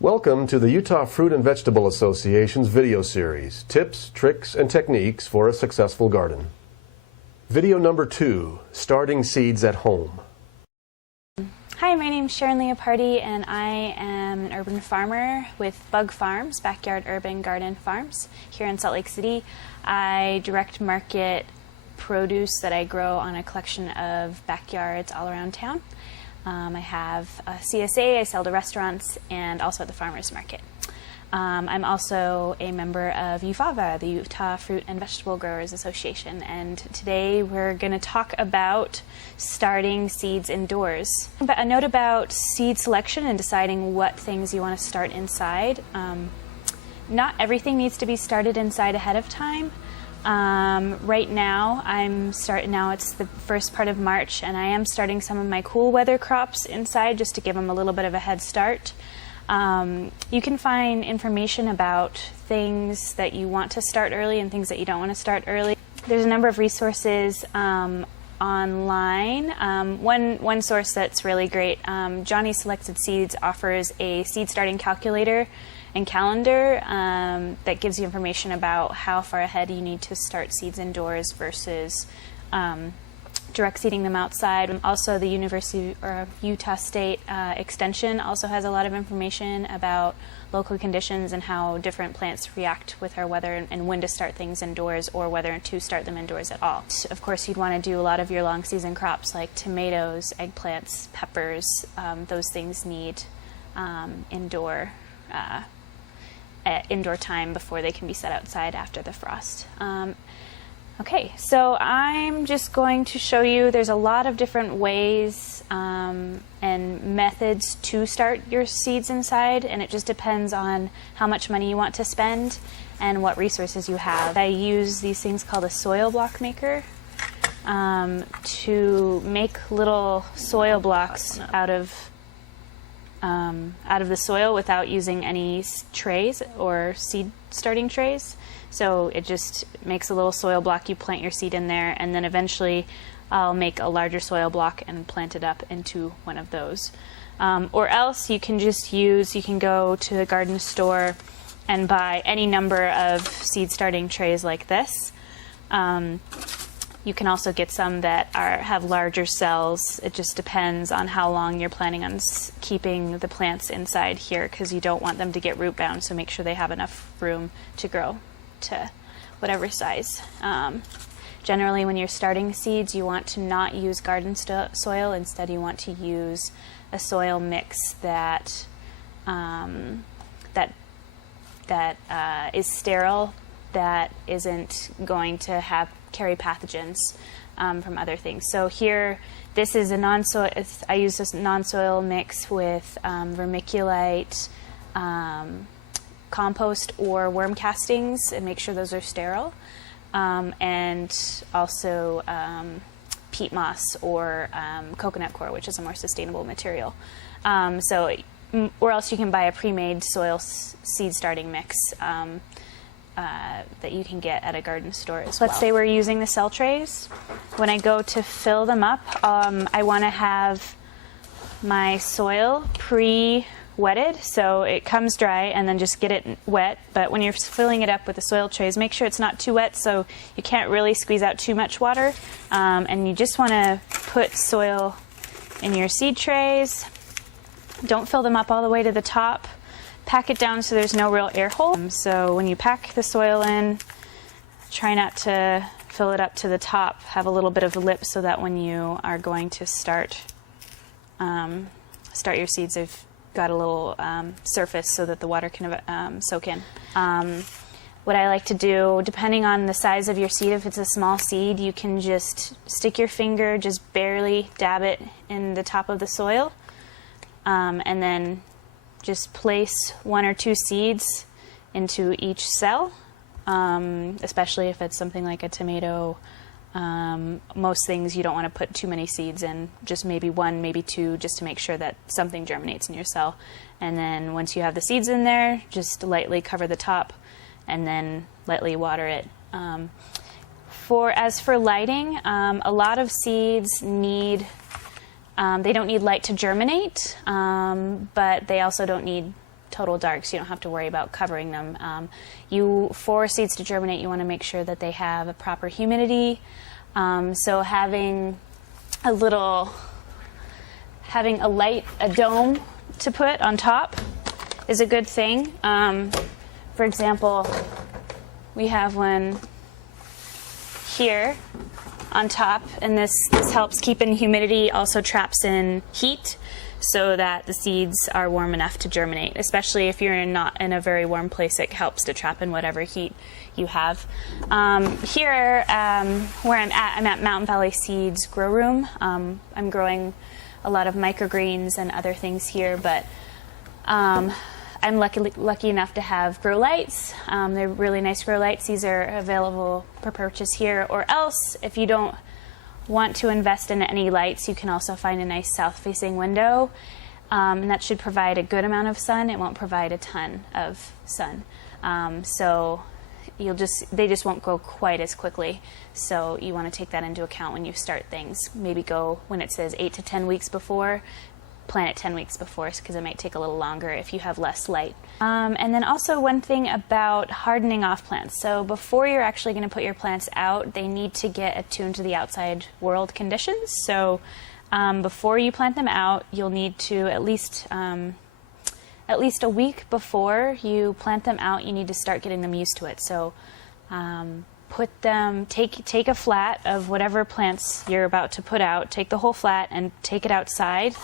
Welcome to the Utah Fruit and Vegetable Association's video series, Tips, Tricks, and Techniques for a Successful Garden. Video number 2, Starting Seeds at Home. Hi, my name is Sharon Leopardi, and I am an urban farmer with Bug Farms, Backyard Urban Garden Farms, here in Salt Lake City. I direct market produce that I grow on a collection of backyards all around town. I have a CSA, I sell to restaurants, and also at the farmers market. I'm also a member of UFAVA, the Utah Fruit and Vegetable Growers Association, and today we're going to talk about starting seeds indoors. But a note about seed selection and deciding what things you want to start inside. Not everything needs to be started inside ahead of time. Right now, it's the first part of March, and I am starting some of my cool weather crops inside just to give them a little bit of a head start. You can find information about things that you want to start early and things that you don't want to start early. There's a number of resources online. One source that's really great, Johnny Selected Seeds offers a seed starting calculator and calendar that gives you information about how far ahead you need to start seeds indoors versus direct seeding them outside. Also, the University of Utah State Extension also has a lot of information about local conditions and how different plants react with our weather and when to start things indoors or whether to start them indoors at all. Of course, you'd want to do a lot of your long season crops like tomatoes, eggplants, peppers. Those things need indoor time before they can be set outside after the frost. Okay, so I'm just going to show you, there's a lot of different ways and methods to start your seeds inside, and it just depends on how much money you want to spend and what resources you have. I use these things called a soil block maker to make little soil blocks out of the soil without using any trays or seed starting trays. So it just makes a little soil block, you plant your seed in there, and then eventually I'll make a larger soil block and plant it up into one of those. Or else you can go to the garden store and buy any number of seed starting trays like this. You can also get some that have larger cells. It just depends on how long you're planning on keeping the plants inside here, because you don't want them to get root bound, so make sure they have enough room to grow to whatever size. Generally, when you're starting seeds, you want to not use garden soil. Instead, you want to use a soil mix that is sterile, that isn't going to carry pathogens from other things. So here, this is a non-soil. I use this non-soil mix with vermiculite, compost, or worm castings, and make sure those are sterile, and also peat moss or coconut coir, which is a more sustainable material. Or else you can buy a pre-made soil seed starting mix that you can get at a garden store as well. Let's say we're using the cell trays. When I go to fill them up, I want to have my soil pre-wetted, so it comes dry, and then just get it wet. But when you're filling it up with the soil trays, make sure it's not too wet so you can't really squeeze out too much water. And you just want to put soil in your seed trays. Don't fill them up all the way to the top. Pack it down so there's no real air hole. So when you pack the soil in, try not to fill it up to the top. Have a little bit of a lip so that when you are going to start your seeds, they've got a little surface so that the water can soak in. What I like to do, depending on the size of your seed, if it's a small seed, you can just stick your finger, just barely dab it in the top of the soil, and then just place 1 or 2 seeds into each cell, especially if it's something like a tomato. Most things you don't want to put too many seeds in, just maybe 1, maybe 2, just to make sure that something germinates in your cell. And then once you have the seeds in there, just lightly cover the top and then lightly water it. As for lighting, a lot of seeds need They don't need light to germinate, but they also don't need total dark, so you don't have to worry about covering them. For seeds to germinate, you want to make sure that they have a proper humidity. So having a dome to put on top is a good thing. For example, we have one here on top, and this helps keep in humidity, also traps in heat so that the seeds are warm enough to germinate, especially if you're not in a very warm place. It helps to trap in whatever heat you have. Here, where I'm at Mountain Valley Seeds grow room. I'm growing a lot of microgreens and other things here, but I'm lucky enough to have grow lights. They're really nice grow lights. These are available for purchase here. Or else, if you don't want to invest in any lights, you can also find a nice south-facing window. And that should provide a good amount of sun. It won't provide a ton of sun. So they just won't grow quite as quickly. So you want to take that into account when you start things. Maybe go when it says 8 to 10 weeks before. Plant it 10 weeks before, because it might take a little longer if you have less light. And then also one thing about hardening off plants. So before you're actually going to put your plants out, they need to get attuned to the outside world conditions. So before you plant them out, you'll need to at least a week before you plant them out, you need to start getting them used to it. So take a flat of whatever plants you're about to put out, take the whole flat and take it outside.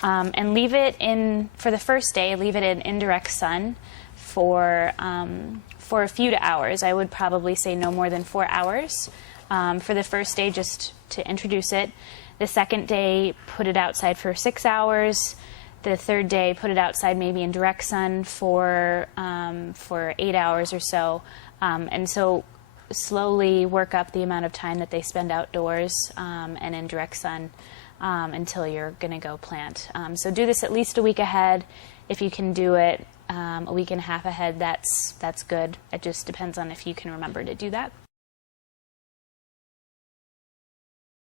And leave it in, for the first day, leave it in indirect sun for a few hours. I would probably say no more than 4 hours for the first day, just to introduce it. The second day, put it outside for 6 hours. The third day, put it outside maybe in direct sun for 8 hours or so. And so slowly work up the amount of time that they spend outdoors and in direct sun. Until you're going to go plant. So do this at least a week ahead. If you can do it a week and a half ahead, that's good. It just depends on if you can remember to do that.